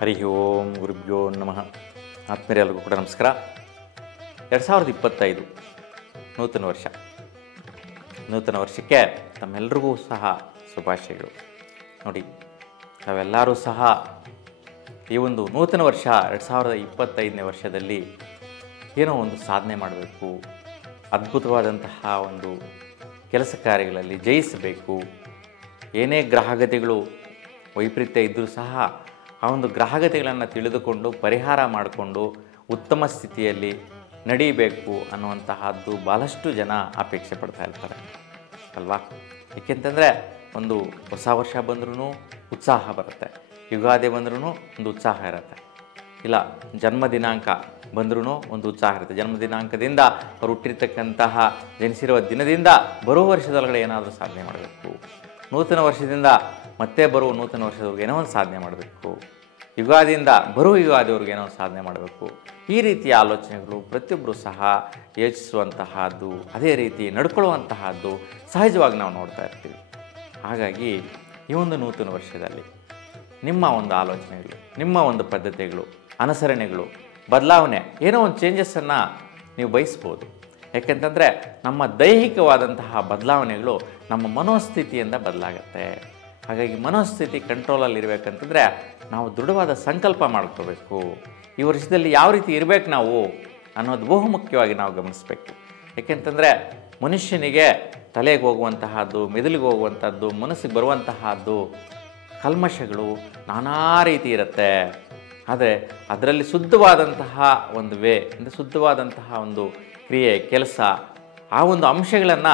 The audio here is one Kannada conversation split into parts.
ಹರಿ ಓಂ ಗುರುಭ್ಯೋ ನಮಃ. ಆತ್ಮೀಯರೆಲ್ಲರಿಗೂ ಕೂಡ ನಮಸ್ಕಾರ. 2025 ನೂತನ ವರ್ಷ. ನೂತನ ವರ್ಷಕ್ಕೆ ತಮ್ಮೆಲ್ಲರಿಗೂ ಸಹ ಶುಭಾಶಯಗಳು. ನೋಡಿ, ನಾವೆಲ್ಲರೂ ಸಹ ಈ ಒಂದು ನೂತನ ವರ್ಷ 2025ನೇ ವರ್ಷದಲ್ಲಿ ಏನೋ ಒಂದು ಸಾಧನೆ ಮಾಡಬೇಕು, ಅದ್ಭುತವಾದಂತಹ ಒಂದು ಕೆಲಸ ಕಾರ್ಯಗಳಲ್ಲಿ ಜಯಿಸಬೇಕು. ಏನೇ ಗ್ರಹಗತಿಗಳು ವೈಪರೀತ್ಯ ಇದ್ದರೂ ಸಹ ಆ ಒಂದು ಗ್ರಹಗತಿಗಳನ್ನು ತಿಳಿದುಕೊಂಡು ಪರಿಹಾರ ಮಾಡಿಕೊಂಡು ಉತ್ತಮ ಸ್ಥಿತಿಯಲ್ಲಿ ನಡೀಬೇಕು ಅನ್ನುವಂತಹದ್ದು ಭಾಳಷ್ಟು ಜನ ಅಪೇಕ್ಷೆ ಪಡ್ತಾ ಇರ್ತಾರೆ ಅಲ್ವಾ. ಏಕೆಂತಂದರೆ ಒಂದು ಹೊಸ ವರ್ಷ ಬಂದ್ರೂ ಉತ್ಸಾಹ ಬರುತ್ತೆ, ಯುಗಾದಿ ಬಂದ್ರೂ ಒಂದು ಉತ್ಸಾಹ ಇರುತ್ತೆ, ಇಲ್ಲ ಜನ್ಮ ದಿನಾಂಕ ಬಂದ್ರೂ ಒಂದು ಉತ್ಸಾಹ ಇರುತ್ತೆ. ಜನ್ಮ ದಿನಾಂಕದಿಂದ ಅವರು ಹುಟ್ಟಿರ್ತಕ್ಕಂತಹ ಜನಿಸಿರುವ ದಿನದಿಂದ ಬರುವ ವರ್ಷದೊಳಗಡೆ ಏನಾದರೂ ಸಾಧನೆ ಮಾಡಬೇಕು, ನೂತನ ವರ್ಷದಿಂದ ಮತ್ತೆ ಬರುವ ನೂತನ ವರ್ಷದವ್ರಿಗೆ ಏನೋ ಒಂದು ಸಾಧನೆ ಮಾಡಬೇಕು, ಯುಗಾದಿಯಿಂದ ಬರುವ ಯುಗಾದಿಯವ್ರಿಗೆ ಏನೋ ಒಂದು ಸಾಧನೆ ಮಾಡಬೇಕು. ಈ ರೀತಿಯ ಆಲೋಚನೆಗಳು ಪ್ರತಿಯೊಬ್ಬರು ಸಹ ಯೋಚಿಸುವಂತಹದ್ದು, ಅದೇ ರೀತಿ ನಡ್ಕೊಳ್ಳುವಂತಹದ್ದು ಸಹಜವಾಗಿ ನಾವು ನೋಡ್ತಾ ಇರ್ತೀವಿ. ಹಾಗಾಗಿ ಈ ಒಂದು ನೂತನ ವರ್ಷದಲ್ಲಿ ನಿಮ್ಮ ಒಂದು ಆಲೋಚನೆಗಳು, ನಿಮ್ಮ ಒಂದು ಪದ್ಧತಿಗಳು, ಅನುಸರಣೆಗಳು, ಬದಲಾವಣೆ, ಏನೋ ಒಂದು ಚೇಂಜಸ್ಸನ್ನು ನೀವು ಬಯಸ್ಬೋದು. ಯಾಕೆಂತಂದರೆ ನಮ್ಮ ದೈಹಿಕವಾದಂತಹ ಬದಲಾವಣೆಗಳು ನಮ್ಮ ಮನೋಸ್ಥಿತಿಯಿಂದ ಬದಲಾಗುತ್ತೆ. ಹಾಗಾಗಿ ಮನೋಸ್ಥಿತಿ ಕಂಟ್ರೋಲಲ್ಲಿ ಇರಬೇಕಂತಂದರೆ ನಾವು ದೃಢವಾದ ಸಂಕಲ್ಪ ಮಾಡ್ಕೋಬೇಕು. ಈ ವರ್ಷದಲ್ಲಿ ಯಾವ ರೀತಿ ಇರಬೇಕು ನಾವು ಅನ್ನೋದು ಬಹುಮುಖ್ಯವಾಗಿ ನಾವು ಗಮನಿಸಬೇಕು. ಯಾಕೆಂತಂದರೆ ಮನುಷ್ಯನಿಗೆ ತಲೆಗೆ ಹೋಗುವಂತಹದ್ದು, ಮೆದುಳಿಗೆ ಹೋಗುವಂಥದ್ದು, ಮನಸ್ಸಿಗೆ ಬರುವಂತಹದ್ದು ಕಲ್ಮಶಗಳು ನಾನಾ ರೀತಿ ಇರುತ್ತೆ. ಆದರೆ ಅದರಲ್ಲಿ ಶುದ್ಧವಾದಂತಹ ಒಂದು ಅಂದರೆ ಶುದ್ಧವಾದಂತಹ ಒಂದು ಕ್ರಿಯೆ, ಕೆಲಸ, ಆ ಒಂದು ಅಂಶಗಳನ್ನು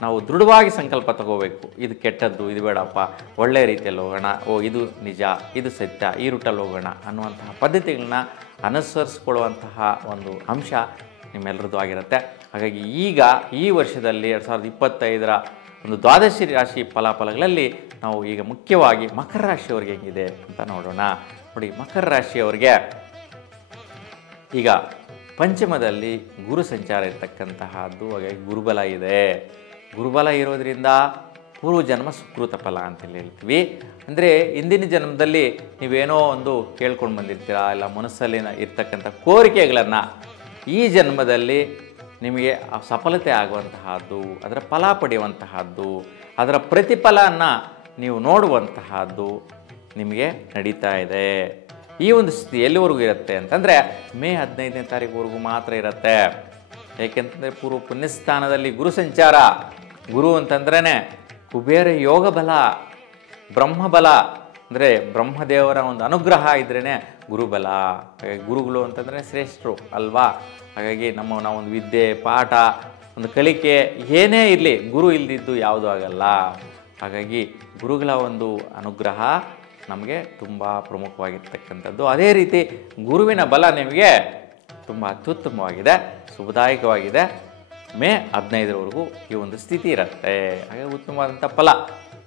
ನಾವು ದೃಢವಾಗಿ ಸಂಕಲ್ಪ ತಗೋಬೇಕು. ಇದು ಕೆಟ್ಟದ್ದು, ಇದು ಬೇಡಪ್ಪ, ಒಳ್ಳೆಯ ರೀತಿಯಲ್ಲಿ ಹೋಗೋಣ, ಇದು ನಿಜ, ಇದು ಸತ್ಯ, ಈ ರೂಟಲ್ಲಿ ಹೋಗೋಣ ಅನ್ನುವಂತಹ ಪದ್ಧತಿಗಳನ್ನ ಅನುಸರಿಸ್ಕೊಳ್ಳುವಂತಹ ಒಂದು ಅಂಶ ನಿಮ್ಮೆಲ್ಲರದ್ದು ಆಗಿರುತ್ತೆ. ಹಾಗಾಗಿ ಈಗ ಈ ವರ್ಷದಲ್ಲಿ 2025ರ ಒಂದು ದ್ವಾದಶಿ ರಾಶಿ ಫಲಾಫಲಗಳಲ್ಲಿ ನಾವು ಈಗ ಮುಖ್ಯವಾಗಿ ಮಕರ ರಾಶಿಯವರಿಗೆ ಹೆಂಗಿದೆ ಅಂತ ನೋಡೋಣ. ನೋಡಿ, ಮಕರ ರಾಶಿಯವರಿಗೆ ಈಗ ಪಂಚಮದಲ್ಲಿ ಗುರು ಸಂಚಾರ ಇರತಕ್ಕಂತಹದ್ದು, ಹಾಗಾಗಿ ಗುರುಬಲ ಇದೆ. ಗುರುಬಲ ಇರೋದರಿಂದ ಪೂರ್ವಜನ್ಮ ಸುಕೃತ ಫಲ ಅಂತೇಳಿ ಹೇಳ್ತೀವಿ. ಅಂದರೆ ಹಿಂದಿನ ಜನ್ಮದಲ್ಲಿ ನೀವೇನೋ ಒಂದು ಕೇಳ್ಕೊಂಡು ಬಂದಿರ್ತೀರ, ಇಲ್ಲ ಮನಸ್ಸಲ್ಲಿ ಇರ್ತಕ್ಕಂಥ ಕೋರಿಕೆಗಳನ್ನು ಈ ಜನ್ಮದಲ್ಲಿ ನಿಮಗೆ ಸಫಲತೆ ಆಗುವಂತಹದ್ದು, ಅದರ ಫಲ ಪಡೆಯುವಂತಹದ್ದು, ಅದರ ಪ್ರತಿಫಲನ ನೀವು ನೋಡುವಂತಹದ್ದು ನಿಮಗೆ ನಡೀತಾ ಇದೆ. ಈ ಒಂದು ಸ್ಥಿತಿ ಎಲ್ಲಿವರೆಗೂ ಇರುತ್ತೆ ಅಂತಂದರೆ ಮೇ 15ನೇ ತಾರೀಕುವರೆಗೂ ಮಾತ್ರ ಇರುತ್ತೆ. ಏಕೆಂತಂದರೆ ಪೂರ್ವ ಪುಣ್ಯಸ್ಥಾನದಲ್ಲಿ ಗುರು ಸಂಚಾರ. ಗುರು ಅಂತಂದ್ರೇ ಕುಬೇರ ಯೋಗ ಬಲ, ಬ್ರಹ್ಮಬಲ, ಅಂದರೆ ಬ್ರಹ್ಮದೇವರ ಒಂದು ಅನುಗ್ರಹ ಇದ್ರೇ ಗುರುಬಲ. ಹಾಗಾಗಿ ಗುರುಗಳು ಅಂತಂದರೆ ಶ್ರೇಷ್ಠರು ಅಲ್ವಾ. ಹಾಗಾಗಿ ನಾವೊಂದು ವಿದ್ಯೆ, ಪಾಠ, ಒಂದು ಕಲಿಕೆ ಏನೇ ಇರಲಿ, ಗುರು ಇಲ್ದಿದ್ದು ಯಾವುದೂ ಆಗಲ್ಲ. ಹಾಗಾಗಿ ಗುರುಗಳ ಒಂದು ಅನುಗ್ರಹ ನಮಗೆ ತುಂಬ ಪ್ರಮುಖವಾಗಿರ್ತಕ್ಕಂಥದ್ದು. ಅದೇ ರೀತಿ ಗುರುವಿನ ಬಲ ನಿಮಗೆ ತುಂಬ ಅತ್ಯುತ್ತಮವಾಗಿದೆ, ಶುಭದಾಯಕವಾಗಿದೆ. ಮೇ 15ರವರೆಗೂ ಈ ಒಂದು ಸ್ಥಿತಿ ಇರುತ್ತೆ. ಹಾಗೆ ಉತ್ತಮವಾದಂಥ ಫಲ,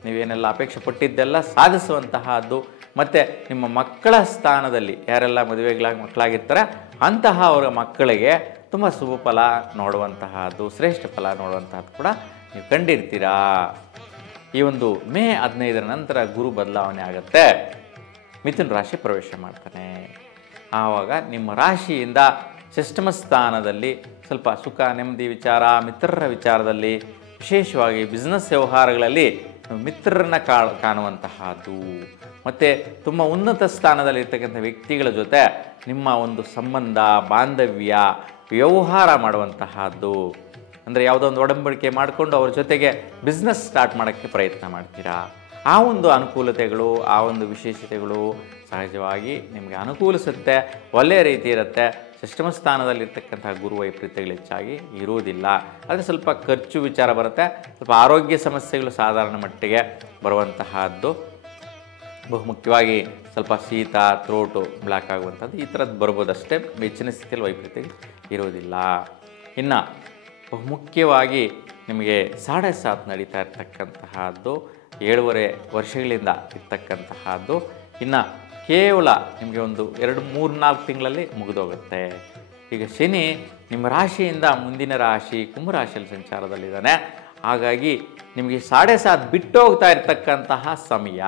ನೀವೇನೆಲ್ಲ ಅಪೇಕ್ಷೆ ಪಟ್ಟಿದ್ದೆಲ್ಲ ಸಾಧಿಸುವಂತಹದ್ದು. ಮತ್ತು ನಿಮ್ಮ ಮಕ್ಕಳ ಸ್ಥಾನದಲ್ಲಿ ಯಾರೆಲ್ಲ ಮದುವೆಗಳಾಗಿ ಮಕ್ಕಳಾಗಿರ್ತಾರೆ ಅಂತಹ ಅವರ ಮಕ್ಕಳಿಗೆ ತುಂಬ ಶುಭ ಫಲ ನೋಡುವಂತಹದ್ದು, ಶ್ರೇಷ್ಠ ಫಲ ನೋಡುವಂತಹದ್ದು ಕೂಡ ನೀವು ಕಂಡಿರ್ತೀರಾ. ಈ ಒಂದು ಮೇ 15ರ ನಂತರ ಗುರು ಬದಲಾವಣೆ ಆಗುತ್ತೆ, ಮಿಥುನ ರಾಶಿ ಪ್ರವೇಶ ಮಾಡ್ತಾನೆ. ಆವಾಗ ನಿಮ್ಮ ರಾಶಿಯಿಂದ ಷಷ್ಠಮ ಸ್ಥಾನದಲ್ಲಿ ಸ್ವಲ್ಪ ಸುಖ, ನೆಮ್ಮದಿ ವಿಚಾರ, ಮಿತ್ರರ ವಿಚಾರದಲ್ಲಿ, ವಿಶೇಷವಾಗಿ ಬಿಸ್ನೆಸ್ ವ್ಯವಹಾರಗಳಲ್ಲಿ ಮಿತ್ರರನ್ನ ಕಾಣುವಂತಹದ್ದು, ಮತ್ತು ತುಂಬ ಉನ್ನತ ಸ್ಥಾನದಲ್ಲಿ ಇರ್ತಕ್ಕಂಥ ವ್ಯಕ್ತಿಗಳ ಜೊತೆ ನಿಮ್ಮ ಒಂದು ಸಂಬಂಧ, ಬಾಂಧವ್ಯ, ವ್ಯವಹಾರ ಮಾಡುವಂತಹದ್ದು. ಅಂದರೆ ಯಾವುದೋ ಒಂದು ಒಡಂಬಡಿಕೆ ಮಾಡಿಕೊಂಡು ಅವ್ರ ಜೊತೆಗೆ ಬಿಸ್ನೆಸ್ ಸ್ಟಾರ್ಟ್ ಮಾಡೋಕ್ಕೆ ಪ್ರಯತ್ನ ಮಾಡ್ತೀರಾ. ಆ ಒಂದು ಅನುಕೂಲತೆಗಳು, ಆ ಒಂದು ವಿಶೇಷತೆಗಳು ಸಹಜವಾಗಿ ನಿಮಗೆ ಅನುಕೂಲಿಸುತ್ತೆ, ಒಳ್ಳೆಯ ರೀತಿ ಇರುತ್ತೆ. ಷಷ್ಠಮ ಸ್ಥಾನದಲ್ಲಿರ್ತಕ್ಕಂಥ ಗುರು ವೈಪರೀತ್ಯಗಳು ಹೆಚ್ಚಾಗಿ ಇರುವುದಿಲ್ಲ. ಆದರೆ ಸ್ವಲ್ಪ ಖರ್ಚು ವಿಚಾರ ಬರುತ್ತೆ, ಸ್ವಲ್ಪ ಆರೋಗ್ಯ ಸಮಸ್ಯೆಗಳು ಸಾಧಾರಣ ಮಟ್ಟಿಗೆ ಬರುವಂತಹದ್ದು. ಬಹುಮುಖ್ಯವಾಗಿ ಸ್ವಲ್ಪ ಶೀತ, ಥ್ರೋಟು ಬ್ಲ್ಯಾಕ್ ಆಗುವಂಥದ್ದು ಈ ಥರದ್ದು ಬರ್ಬೋದಷ್ಟೇ. ಹೆಚ್ಚಿನ ಸ್ಥಿತಿಯಲ್ಲಿ ವೈಪರೀತ್ಯಗಳು ಇರುವುದಿಲ್ಲ. ಇನ್ನು ಬಹುಮುಖ್ಯವಾಗಿ ನಿಮಗೆ 7.5 ನಡೀತಾ ಇರ್ತಕ್ಕಂತಹದ್ದು, 7.5 ವರ್ಷಗಳಿಂದ ಇರ್ತಕ್ಕಂತಹದ್ದು. ಇನ್ನು ಕೇವಲ ನಿಮಗೆ ಒಂದು 2-3-4 ತಿಂಗಳಲ್ಲಿ ಮುಗಿದೋಗುತ್ತೆ. ಈಗ ಶನಿ ನಿಮ್ಮ ರಾಶಿಯಿಂದ ಮುಂದಿನ ರಾಶಿ ಕುಂಭರಾಶಿಯಲ್ಲಿ ಸಂಚಾರದಲ್ಲಿದ್ದಾನೆ. ಹಾಗಾಗಿ ನಿಮಗೆ 7.5 ಬಿಟ್ಟು ಹೋಗ್ತಾ ಇರ್ತಕ್ಕಂತಹ ಸಮಯ.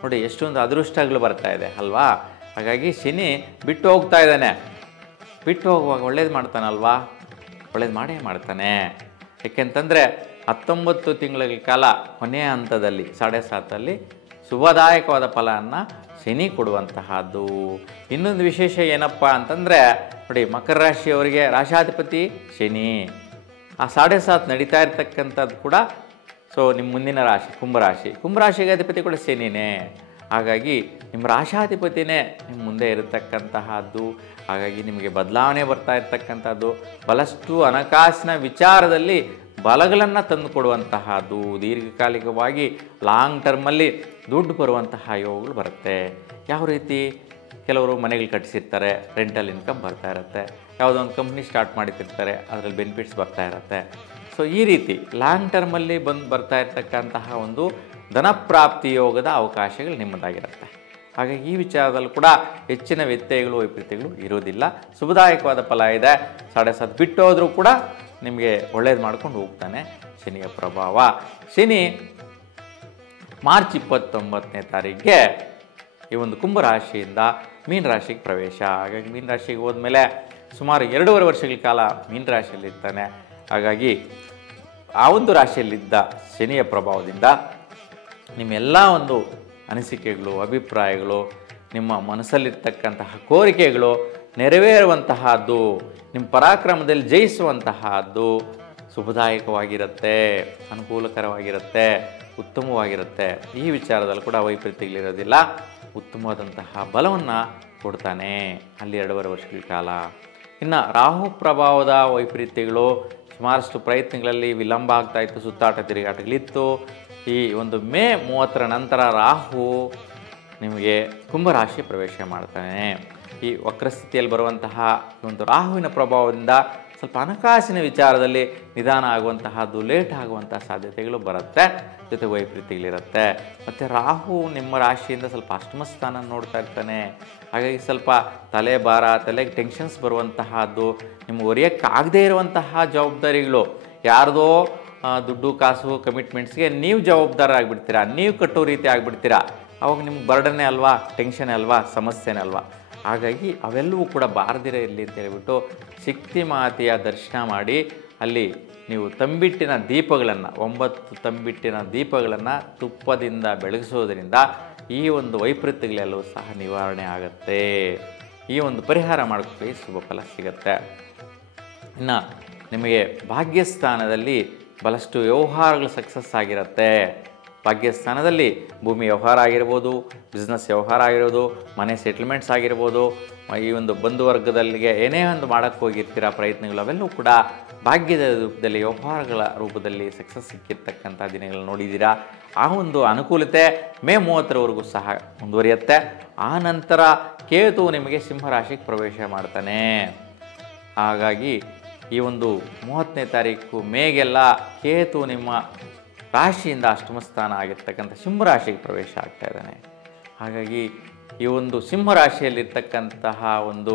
ನೋಡಿ ಎಷ್ಟೊಂದು ಅದೃಷ್ಟಗಳು ಬರ್ತಾ ಇದೆ ಅಲ್ವಾ. ಹಾಗಾಗಿ ಶನಿ ಬಿಟ್ಟು ಹೋಗ್ತಾ ಇದ್ದಾನೆ. ಬಿಟ್ಟು ಹೋಗುವಾಗ ಒಳ್ಳೇದು ಮಾಡ್ತಾನಲ್ವಾ? ಒಳ್ಳೇದು ಮಾಡೇ ಮಾಡ್ತಾನೆ. ಏಕೆಂತಂದರೆ 19 ತಿಂಗಳ ಕಾಲ ಕೊನೆಯ ಹಂತದಲ್ಲಿ 7.5 ಶುಭದಾಯಕವಾದ ಫಲವನ್ನು ಶನಿ ಕೊಡುವಂತಹದ್ದು. ಇನ್ನೊಂದು ವಿಶೇಷ ಏನಪ್ಪ ಅಂತಂದರೆ ನೋಡಿ, ಮಕರ ರಾಶಿಯವರಿಗೆ ರಾಶಾಧಿಪತಿ ಶನಿ. ಆ 7.5 ನಡೀತಾ ಇರ್ತಕ್ಕಂಥದ್ದು ಕೂಡ ನಿಮ್ಮ ಮುಂದಿನ ರಾಶಿ ಕುಂಭರಾಶಿಗೆ ಅಧಿಪತಿ ಕೂಡ ಶನಿನೇ. ಹಾಗಾಗಿ ನಿಮ್ಮ ರಾಶಾಧಿಪತಿನೇ ನಿಮ್ಮ ಮುಂದೆ ಇರತಕ್ಕಂತಹದ್ದು. ಹಾಗಾಗಿ ನಿಮಗೆ ಬದಲಾವಣೆ ಬರ್ತಾ ಇರ್ತಕ್ಕಂಥದ್ದು. ಬಹಳಷ್ಟು ಹಣಕಾಸಿನ ವಿಚಾರದಲ್ಲಿ ಬಲಗಳನ್ನು ತಂದು ಕೊಡುವಂತಹದ್ದು. ದೀರ್ಘಕಾಲಿಕವಾಗಿ ಲಾಂಗ್ ಟರ್ಮಲ್ಲಿ ದುಡ್ಡು ಬರುವಂತಹ ಯೋಗಗಳು ಬರುತ್ತೆ. ಯಾವ ರೀತಿ? ಕೆಲವರು ಮನೆಗಳು ಕಟ್ಟಿಸಿರ್ತಾರೆ, ರೆಂಟಲ್ ಇನ್ಕಮ್ ಬರ್ತಾ ಇರುತ್ತೆ. ಯಾವುದೋ ಒಂದು ಕಂಪ್ನಿ ಸ್ಟಾರ್ಟ್ ಮಾಡಿರ್ತಾರೆ, ಅದರಲ್ಲಿ ಬೆನಿಫಿಟ್ಸ್ ಬರ್ತಾ ಇರುತ್ತೆ. ಈ ರೀತಿ ಲಾಂಗ್ ಟರ್ಮಲ್ಲಿ ಬರ್ತಾ ಇರ್ತಕ್ಕಂತಹ ಒಂದು ಧನಪ್ರಾಪ್ತಿ ಯೋಗದ ಅವಕಾಶಗಳು ನಿಮ್ಮದಾಗಿರುತ್ತೆ. ಹಾಗಾಗಿ ಈ ವಿಚಾರದಲ್ಲೂ ಕೂಡ ಹೆಚ್ಚಿನ ವ್ಯತ್ಯಯಗಳು ವೈಪರೀತ್ಯಗಳು ಇರೋದಿಲ್ಲ. ಶುಭದಾಯಕವಾದ ಫಲ ಇದೆ. 7.5 ಬಿಟ್ಟು ಹೋದರೂ ಕೂಡ ನಿಮಗೆ ಒಳ್ಳೇದು ಮಾಡ್ಕೊಂಡು ಹೋಗ್ತಾನೆ ಶನಿಯ ಪ್ರಭಾವ. ಶನಿ ಮಾರ್ಚ್ 29ನೇ ತಾರೀಕಿಗೆ ಈ ಒಂದು ಕುಂಭರಾಶಿಯಿಂದ ಮೀನರಾಶಿಗೆ ಪ್ರವೇಶ. ಹಾಗಾಗಿ ಮೀನರಾಶಿಗೆ ಹೋದ್ಮೇಲೆ ಸುಮಾರು 2.5 ವರ್ಷಗಳ ಕಾಲ ಮೀನರಾಶಿಯಲ್ಲಿರ್ತಾನೆ. ಹಾಗಾಗಿ ಆ ಒಂದು ರಾಶಿಯಲ್ಲಿದ್ದ ಶನಿಯ ಪ್ರಭಾವದಿಂದ ನಿಮ್ಮೆಲ್ಲ ಒಂದು ಅನಿಸಿಕೆಗಳು, ಅಭಿಪ್ರಾಯಗಳು, ನಿಮ್ಮ ಮನಸ್ಸಲ್ಲಿರ್ತಕ್ಕಂತಹ ಕೋರಿಕೆಗಳು ನೆರವೇರುವಂತಹದ್ದು, ನಿಮ್ಮ ಪರಾಕ್ರಮದಲ್ಲಿ ಜಯಿಸುವಂತಹದ್ದು ಶುಭದಾಯಕವಾಗಿರುತ್ತೆ, ಅನುಕೂಲಕರವಾಗಿರುತ್ತೆ, ಉತ್ತಮವಾಗಿರುತ್ತೆ. ಈ ವಿಚಾರದಲ್ಲಿ ಕೂಡ ವೈಪರೀತ್ಯಗಳಿರೋದಿಲ್ಲ. ಉತ್ತಮವಾದಂತಹ ಬಲವನ್ನು ಕೊಡ್ತಾನೆ ಅಲ್ಲಿ 2.5 ವರ್ಷಗಳ ಕಾಲ. ಇನ್ನು ರಾಹು ಪ್ರಭಾವದ ವೈಪರೀತ್ಯಗಳು ಸುಮಾರಷ್ಟು ಪ್ರಯತ್ನಗಳಲ್ಲಿ ವಿಳಂಬ ಆಗ್ತಾಯಿತ್ತು, ಸುತ್ತಾಟ ತಿರುಗಾಟಗಳಿತ್ತು. ಈ ಒಂದು ಮೇ 30ರ ನಂತರ ರಾಹು ನಿಮಗೆ ಕುಂಭರಾಶಿ ಪ್ರವೇಶ ಮಾಡ್ತಾನೆ. ಈ ವಕ್ರಸ್ಥಿತಿಯಲ್ಲಿ ಬರುವಂತಹ ಒಂದು ರಾಹುವಿನ ಪ್ರಭಾವದಿಂದ ಸ್ವಲ್ಪ ಹಣಕಾಸಿನ ವಿಚಾರದಲ್ಲಿ ನಿಧಾನ ಆಗುವಂತಹದ್ದು, ಲೇಟ್ ಆಗುವಂತಹ ಸಾಧ್ಯತೆಗಳು ಬರುತ್ತೆ, ಜೊತೆ ವೈಪರೀತ್ಯಗಳಿರುತ್ತೆ. ಮತ್ತು ರಾಹು ನಿಮ್ಮ ರಾಶಿಯಿಂದ ಸ್ವಲ್ಪ ಅಷ್ಟಮ ಸ್ಥಾನ ನೋಡ್ತಾ ಇರ್ತಾನೆ. ಹಾಗಾಗಿ ಸ್ವಲ್ಪ ತಲೆ ಭಾರ, ತಲೆಗೆ ಟೆನ್ಷನ್ಸ್ ಬರುವಂತಹದ್ದು, ನಿಮ್ಮ ಹೊರೆಯೋಕ್ಕಾಗದೇ ಇರುವಂತಹ ಜವಾಬ್ದಾರಿಗಳು, ಯಾರ್ದೋ ದುಡ್ಡು ಕಾಸು ಕಮಿಟ್ಮೆಂಟ್ಸ್ಗೆ ನೀವು ಜವಾಬ್ದಾರರಾಗಿಬಿಡ್ತೀರಾ, ನೀವು ಕಟ್ಟೋ ರೀತಿ ಆಗಿಬಿಡ್ತೀರಾ. ಅವಾಗ ನಿಮ್ಗೆ ಬರ್ಡನ್ನೇ ಅಲ್ವಾ, ಟೆನ್ಷನ್ ಅಲ್ವಾ, ಸಮಸ್ಯೆನೇ ಅಲ್ವಾ. ಹಾಗಾಗಿ ಅವೆಲ್ಲವೂ ಕೂಡ ಬಾರದಿರ ಇರಲಿ ಅಂತ ಹೇಳ್ಬಿಟ್ಟು ಶಕ್ತಿ ಮಾತೆಯ ದರ್ಶನ ಮಾಡಿ ಅಲ್ಲಿ ನೀವು ತಂಬಿಟ್ಟಿನ ದೀಪಗಳನ್ನು 9 ತಂಬಿಟ್ಟಿನ ದೀಪಗಳನ್ನು ತುಪ್ಪದಿಂದ ಬೆಳಗಿಸೋದರಿಂದ ಈ ಒಂದು ವೈಪರೀತ್ಯಗಳೆಲ್ಲವೂ ಸಹ ನಿವಾರಣೆ ಆಗುತ್ತೆ. ಈ ಒಂದು ಪರಿಹಾರ ಮಾಡ್ಕೊಳ್ಳಿ, ಶುಭ ಫಲ ಸಿಗುತ್ತೆ. ಇನ್ನು ನಿಮಗೆ ಭಾಗ್ಯಸ್ಥಾನದಲ್ಲಿ ಬಹಳಷ್ಟು ವ್ಯವಹಾರಗಳು ಸಕ್ಸಸ್ ಆಗಿರುತ್ತೆ. ಭಾಗ್ಯಸ್ಥಾನದಲ್ಲಿ ಭೂಮಿ ವ್ಯವಹಾರ ಆಗಿರ್ಬೋದು, ಬಿಸ್ನೆಸ್ ವ್ಯವಹಾರ ಆಗಿರ್ಬೋದು, ಮನೆ ಸೆಟಲ್ಮೆಂಟ್ಸ್ ಆಗಿರ್ಬೋದು, ಈ ಒಂದು ಬಂಧುವರ್ಗದಲ್ಲಿಗೆ ಏನೇ ಒಂದು ಮಾಡೋಕ್ಕೆ ಹೋಗಿರ್ತೀರ ಪ್ರಯತ್ನಗಳು, ಅವೆಲ್ಲವೂ ಕೂಡ ಭಾಗ್ಯದ ರೂಪದಲ್ಲಿ, ವ್ಯವಹಾರಗಳ ರೂಪದಲ್ಲಿ ಸಕ್ಸಸ್ ಸಿಕ್ಕಿರ್ತಕ್ಕಂಥ ದಿನಗಳು ನೋಡಿದ್ದೀರಾ. ಆ ಒಂದು ಅನುಕೂಲತೆ ಮೇ 30ರವರೆಗೂ ಸಹ ಮುಂದುವರಿಯುತ್ತೆ. ಆ ನಂತರ ಕೇತು ನಿಮಗೆ ಸಿಂಹರಾಶಿಗೆ ಪ್ರವೇಶ ಮಾಡ್ತಾನೆ. ಹಾಗಾಗಿ ಈ ಒಂದು 30ನೇ ತಾರೀಕು ಮೇಗೆಲ್ಲ ಕೇತು ನಿಮ್ಮ ರಾಶಿಯಿಂದ ಅಷ್ಟಮ ಸ್ಥಾನ ಆಗಿರ್ತಕ್ಕಂಥ ಸಿಂಹರಾಶಿಗೆ ಪ್ರವೇಶ ಆಗ್ತಾ ಇದ್ದಾನೆ. ಹಾಗಾಗಿ ಈ ಒಂದು ಸಿಂಹರಾಶಿಯಲ್ಲಿರ್ತಕ್ಕಂತಹ ಒಂದು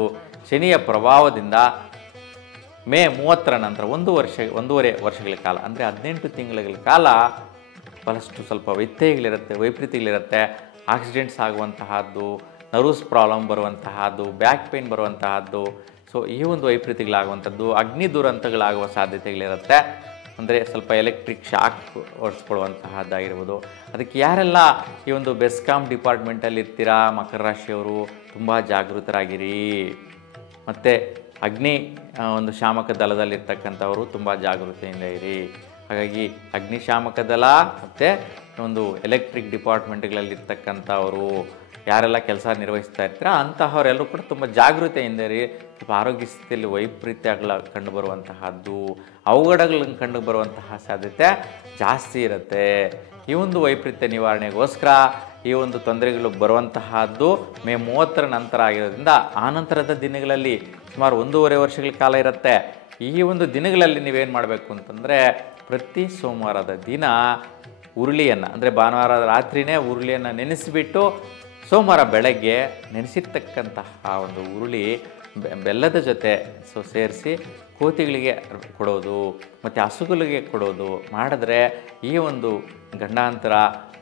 ಶನಿಯ ಪ್ರಭಾವದಿಂದ ಮೇ 30ರ ನಂತರ 1.5 ವರ್ಷಗಳ ಕಾಲ, ಅಂದರೆ 18 ತಿಂಗಳ ಕಾಲ ಬಹಳಷ್ಟು ಸ್ವಲ್ಪ ವ್ಯತ್ಯಯಗಳಿರುತ್ತೆ, ವೈಪರೀತ್ಯಗಳಿರುತ್ತೆ. ಆಕ್ಸಿಡೆಂಟ್ಸ್ ಆಗುವಂತಹದ್ದು, ನರ್ವ್ಸ್ ಪ್ರಾಬ್ಲಮ್ ಬರುವಂತಹದ್ದು, ಬ್ಯಾಕ್ ಪೇನ್ ಬರುವಂತಹದ್ದು, ಈ ಒಂದು ವೈಪರೀತ್ಯಗಳಾಗುವಂಥದ್ದು, ಅಗ್ನಿ ದುರಂತಗಳಾಗುವ ಸಾಧ್ಯತೆಗಳಿರುತ್ತೆ. ಅಂದರೆ ಸ್ವಲ್ಪ ಎಲೆಕ್ಟ್ರಿಕ್ ಶಾಕ್ ಹೊಡೆಸ್ಕೊಳ್ಳುವಂತಹದ್ದಾಗಿರ್ಬೋದು. ಅದಕ್ಕೆ ಯಾರೆಲ್ಲ ಈ ಒಂದು ಬೆಸ್ಕಾಮ್ ಡಿಪಾರ್ಟ್ಮೆಂಟಲ್ಲಿ ಇರ್ತೀರಾ ಮಕರ ರಾಶಿಯವರು, ತುಂಬ ಜಾಗೃತರಾಗಿರಿ. ಮತ್ತು ಅಗ್ನಿ ಒಂದು ಶಾಮಕ ದಳದಲ್ಲಿರ್ತಕ್ಕಂಥವರು ತುಂಬ ಜಾಗೃತಿಯಿಂದ ಇರಿ. ಹಾಗಾಗಿ ಅಗ್ನಿಶಾಮಕ ದಳ ಮತ್ತು ಒಂದು ಎಲೆಕ್ಟ್ರಿಕ್ ಡಿಪಾರ್ಟ್ಮೆಂಟ್ಗಳಲ್ಲಿರ್ತಕ್ಕಂಥವರು ಯಾರೆಲ್ಲ ಕೆಲಸ ನಿರ್ವಹಿಸ್ತಾ ಇರ್ತೀರ ಅಂತಹವರೆಲ್ಲರೂ ಕೂಡ ತುಂಬ ಜಾಗೃತೆಯಿಂದ ಇರಿ. ಸ್ವಲ್ಪ ಆರೋಗ್ಯ ಸ್ಥಿತಿಯಲ್ಲಿ ವೈಪರೀತ್ಯಗಳ ಕಂಡುಬರುವಂತಹದ್ದು, ಅವಘಡಗಳನ್ನು ಕಂಡುಬರುವಂತಹ ಸಾಧ್ಯತೆ ಜಾಸ್ತಿ ಇರುತ್ತೆ. ಈ ಒಂದು ವೈಪರೀತ್ಯ ನಿವಾರಣೆಗೋಸ್ಕರ ಈ ಒಂದು ತೊಂದರೆಗಳು ಬರುವಂತಹದ್ದು ಮೇ 30ರ ನಂತರ ಆಗಿರೋದ್ರಿಂದ ಆ ನಂತರದ ದಿನಗಳಲ್ಲಿ ಸುಮಾರು 1.5 ವರ್ಷಗಳ ಕಾಲ ಇರುತ್ತೆ. ಈ ಒಂದು ದಿನಗಳಲ್ಲಿ ನೀವೇನು ಮಾಡಬೇಕು ಅಂತಂದರೆ, ಪ್ರತಿ ಸೋಮವಾರದ ದಿನ ಉರುಳಿಯನ್ನು, ಅಂದರೆ ಭಾನುವಾರ ರಾತ್ರಿಯೇ ಉರುಳಿಯನ್ನು ನೆನೆಸಿಬಿಟ್ಟು ಸೋಮವಾರ ಬೆಳಗ್ಗೆ ನೆನೆಸಿರ್ತಕ್ಕಂತಹ ಒಂದು ಉರುಳಿ ಬೆಲ್ಲದ ಜೊತೆ ಸೇರಿಸಿ ಕೋತಿಗಳಿಗೆ ಕೊಡೋದು ಮತ್ತು ಹಸುಗಳಿಗೆ ಕೊಡೋದು ಮಾಡಿದ್ರೆ ಈ ಒಂದು ಗಂಡಾಂತರ,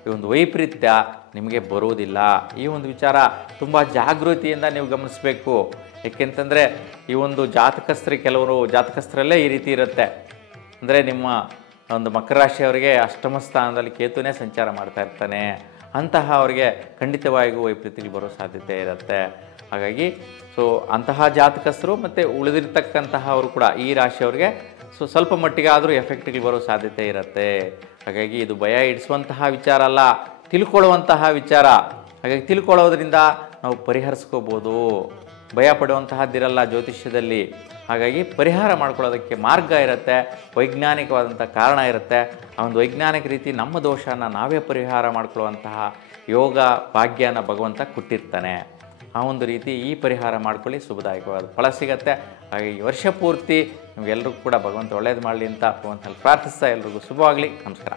ಈ ಒಂದು ವೈಪರೀತ್ಯ ನಿಮಗೆ ಬರುವುದಿಲ್ಲ. ಈ ಒಂದು ವಿಚಾರ ತುಂಬ ಜಾಗೃತಿಯಿಂದ ನೀವು ಗಮನಿಸಬೇಕು. ಏಕೆಂತಂದರೆ ಈ ಒಂದು ಕೆಲವರು ಜಾತಕಸ್ಥರಲ್ಲೇ ಈ ರೀತಿ ಇರುತ್ತೆ. ಅಂದರೆ ನಿಮ್ಮ ಒಂದು ಮಕರ ರಾಶಿಯವರಿಗೆ ಅಷ್ಟಮ ಸ್ಥಾನದಲ್ಲಿ ಕೇತುನೇ ಸಂಚಾರ ಮಾಡ್ತಾ ಇರ್ತಾನೆ. ಅಂತಹ ಅವರಿಗೆ ಖಂಡಿತವಾಗಿಯೂ ವೈಪರೀತ್ಯಗಳು ಬರೋ ಸಾಧ್ಯತೆ ಇರುತ್ತೆ. ಹಾಗಾಗಿ ಅಂತಹ ಜಾತಕಸ್ಥರು ಮತ್ತು ಉಳಿದಿರ್ತಕ್ಕಂತಹ ಅವರು ಕೂಡ ಈ ರಾಶಿಯವರಿಗೆ ಸ್ವಲ್ಪ ಮಟ್ಟಿಗೆ ಆದರೂ ಎಫೆಕ್ಟ್ಗಳು ಬರೋ ಸಾಧ್ಯತೆ ಇರುತ್ತೆ. ಹಾಗಾಗಿ ಇದು ಭಯ ಇಡಿಸುವಂತಹ ವಿಚಾರ ಅಲ್ಲ, ತಿಳ್ಕೊಳ್ಳುವಂತಹ ವಿಚಾರ. ಹಾಗಾಗಿ ತಿಳ್ಕೊಳ್ಳೋದ್ರಿಂದ ನಾವು ಪರಿಹರಿಸ್ಕೋಬೋದು. ಭಯ ಪಡುವಂತಹದ್ದಿರಲ್ಲ ಜ್ಯೋತಿಷ್ಯದಲ್ಲಿ. ಹಾಗಾಗಿ ಪರಿಹಾರ ಮಾಡ್ಕೊಳ್ಳೋದಕ್ಕೆ ಮಾರ್ಗ ಇರುತ್ತೆ, ವೈಜ್ಞಾನಿಕವಾದಂಥ ಕಾರಣ ಇರುತ್ತೆ. ಆ ಒಂದು ವೈಜ್ಞಾನಿಕ ರೀತಿ ನಮ್ಮ ದೋಷನ ನಾವೇ ಪರಿಹಾರ ಮಾಡ್ಕೊಳ್ಳುವಂತಹ ಯೋಗ ಭಾಗ್ಯನ ಭಗವಂತ ಕೊಟ್ಟಿರ್ತಾನೆ. ಆ ಒಂದು ರೀತಿ ಈ ಪರಿಹಾರ ಮಾಡ್ಕೊಳ್ಳಿ, ಶುಭದಾಯಕವಾದ ಫಲ ಸಿಗುತ್ತೆ. ಹಾಗೆ ಈ ವರ್ಷ ಪೂರ್ತಿ ನಿಮಗೆಲ್ಲರಿಗೂ ಕೂಡ ಭಗವಂತ ಒಳ್ಳೇದು ಮಾಡಲಿ ಅಂತ ಭಗವಂತನಲ್ಲಿ ಪ್ರಾರ್ಥಿಸ್ತಾ ಎಲ್ರಿಗೂ ಶುಭವಾಗಲಿ. ನಮಸ್ಕಾರ.